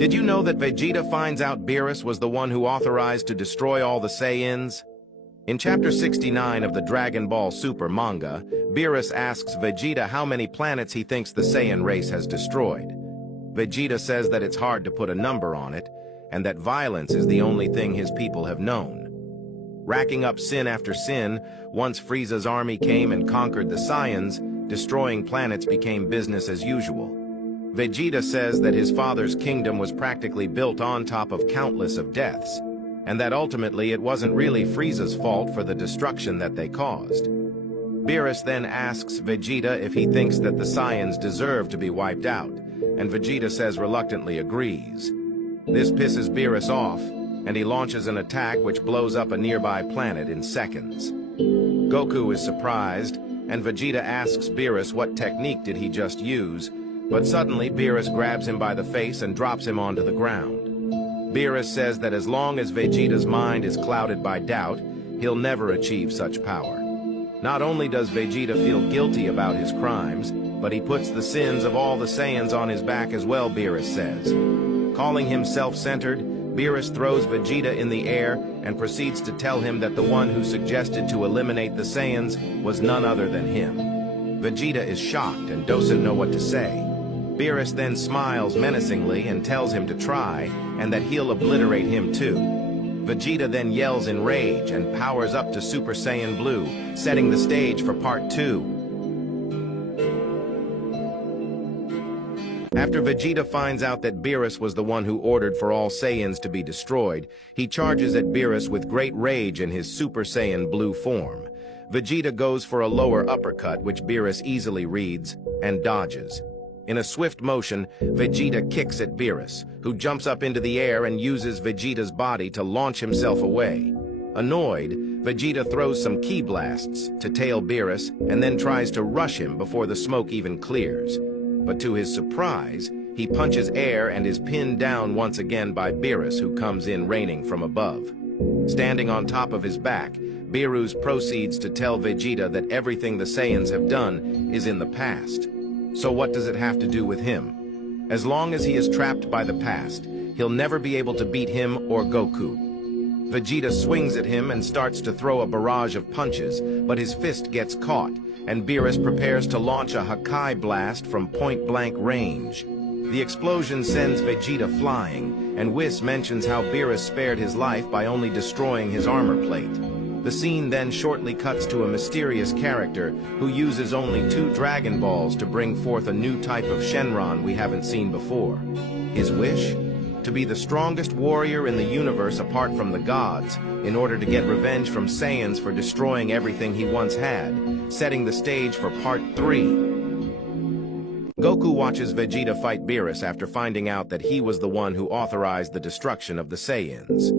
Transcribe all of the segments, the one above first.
Did you know that Vegeta finds out Beerus was the one who authorized to destroy all the Saiyans? In Chapter 69 of the Dragon Ball Super manga, Beerus asks Vegeta how many planets he thinks the Saiyan race has destroyed. Vegeta says that it's hard to put a number on it, and that violence is the only thing his people have known. Racking up sin after sin, once Frieza's army came and conquered the Saiyans, destroying planets became business as usual. Vegeta says that his father's kingdom was practically built on top of countless of deaths, and that ultimately it wasn't really Frieza's fault for the destruction that they caused. Beerus then asks Vegeta if he thinks that the Saiyans deserve to be wiped out, and Vegeta says reluctantly agrees. This pisses Beerus off, and he launches an attack which blows up a nearby planet in seconds. Goku is surprised, and Vegeta asks Beerus what technique did he just use, but suddenly Beerus grabs him by the face and drops him onto the ground. Beerus says that as long as Vegeta's mind is clouded by doubt, he'll never achieve such power. Not only does Vegeta feel guilty about his crimes, but he puts the sins of all the Saiyans on his back as well, Beerus says. Calling him self-centered, Beerus throws Vegeta in the air and proceeds to tell him that the one who suggested to eliminate the Saiyans was none other than him. Vegeta is shocked and doesn't know what to say. Beerus then smiles menacingly and tells him to try, and that he'll obliterate him too. Vegeta then yells in rage and powers up to Super Saiyan Blue, setting the stage for Part 2. After Vegeta finds out that Beerus was the one who ordered for all Saiyans to be destroyed, he charges at Beerus with great rage in his Super Saiyan Blue form. Vegeta goes for a lower uppercut, which Beerus easily reads and dodges. In a swift motion, Vegeta kicks at Beerus, who jumps up into the air and uses Vegeta's body to launch himself away. Annoyed, Vegeta throws some ki blasts to tail Beerus and then tries to rush him before the smoke even clears. But to his surprise, he punches air and is pinned down once again by Beerus, who comes in raining from above. Standing on top of his back, beerus proceeds to tell Vegeta that everything the Saiyans have done is in the past. So what does it have to do with him? As long as he is trapped by the past, he'll never be able to beat him or Goku. Vegeta swings at him and starts to throw a barrage of punches, but his fist gets caught, and Beerus prepares to launch a Hakai blast from point-blank range. The explosion sends Vegeta flying, and Whis mentions how Beerus spared his life by only destroying his armor plate. The scene then shortly cuts to a mysterious character who uses only 2 Dragon Balls to bring forth a new type of Shenron we haven't seen before. His wish? To be the strongest warrior in the universe apart from the gods, in order to get revenge from Saiyans for destroying everything he once had, setting the stage for Part 3. Goku watches Vegeta fight Beerus after finding out that he was the one who authorized the destruction of the Saiyans.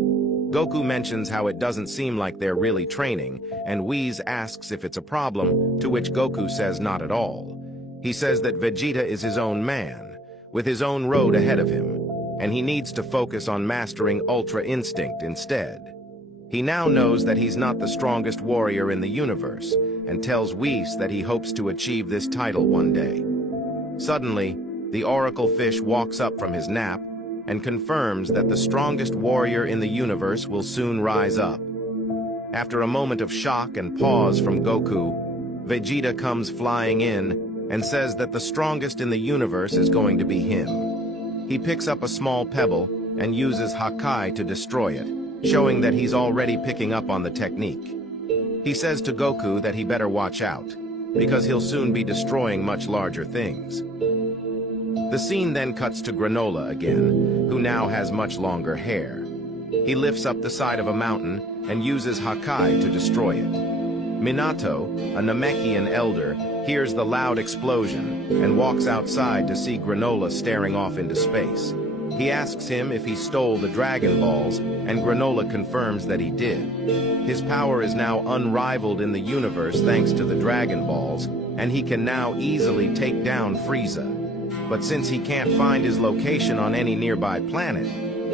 Goku mentions how it doesn't seem like they're really training, and Whis asks if it's a problem, to which Goku says not at all. He says that Vegeta is his own man, with his own road ahead of him, and he needs to focus on mastering Ultra Instinct instead. He now knows that he's not the strongest warrior in the universe, and tells Whis that he hopes to achieve this title one day. Suddenly, the Oracle Fish walks up from his nap and confirms that the strongest warrior in the universe will soon rise up. After a moment of shock and pause from Goku, Vegeta comes flying in and says that the strongest in the universe is going to be him. He picks up a small pebble and uses Hakai to destroy it, showing that he's already picking up on the technique. He says to Goku that he better watch out, because he'll soon be destroying much larger things. The scene then cuts to Granola again, who now has much longer hair. He lifts up the side of a mountain and uses Hakai to destroy it. Minato, a Namekian elder, hears the loud explosion and walks outside to see Granola staring off into space. He asks him if he stole the Dragon Balls, and Granola confirms that he did. His power is now unrivaled in the universe thanks to the Dragon Balls, and he can now easily take down Frieza. But since he can't find his location on any nearby planet,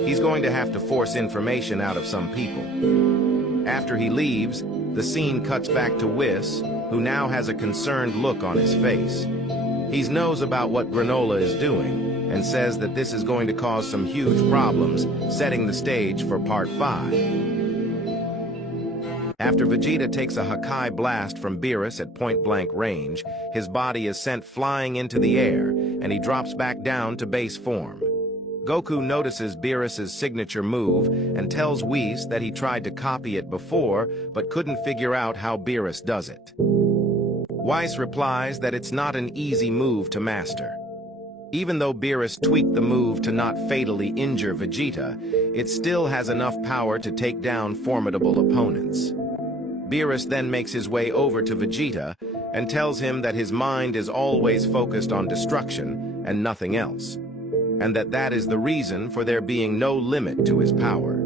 he's going to have to force information out of some people. After he leaves, the scene cuts back to Whis, who now has a concerned look on his face. He knows about what Granola is doing, and says that this is going to cause some huge problems, setting the stage for Part 5. After Vegeta takes a Hakai blast from Beerus at point-blank range, his body is sent flying into the air, and he drops back down to base form. Goku notices Beerus's signature move and tells Whis that he tried to copy it before, but couldn't figure out how Beerus does it. Whis replies that it's not an easy move to master. Even though Beerus tweaked the move to not fatally injure Vegeta, it still has enough power to take down formidable opponents. Beerus then makes his way over to Vegeta and tells him that his mind is always focused on destruction and nothing else, and that is the reason for there being no limit to his power.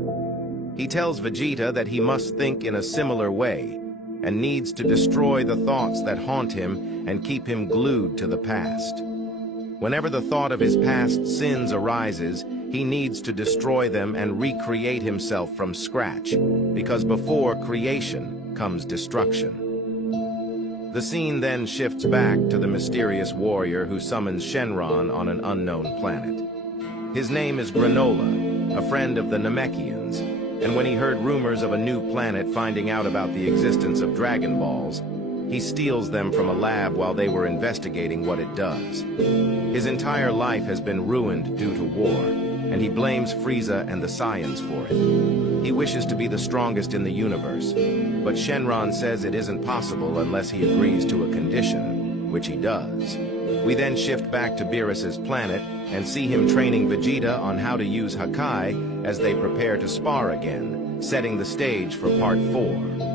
He tells Vegeta that he must think in a similar way and needs to destroy the thoughts that haunt him and keep him glued to the past. Whenever the thought of his past sins arises, he needs to destroy them and recreate himself from scratch, because before creation comes destruction. The scene then shifts back to the mysterious warrior who summons Shenron on an unknown planet. His name is Granola, a friend of the Namekians, and when he heard rumors of a new planet finding out about the existence of Dragon Balls, he steals them from a lab while they were investigating what it does. His entire life has been ruined due to war, and he blames Frieza and the Saiyans for it. He wishes to be the strongest in the universe, but Shenron says it isn't possible unless he agrees to a condition, which he does. We then shift back to Beerus's planet and see him training Vegeta on how to use Hakai as they prepare to spar again, setting the stage for Part 4.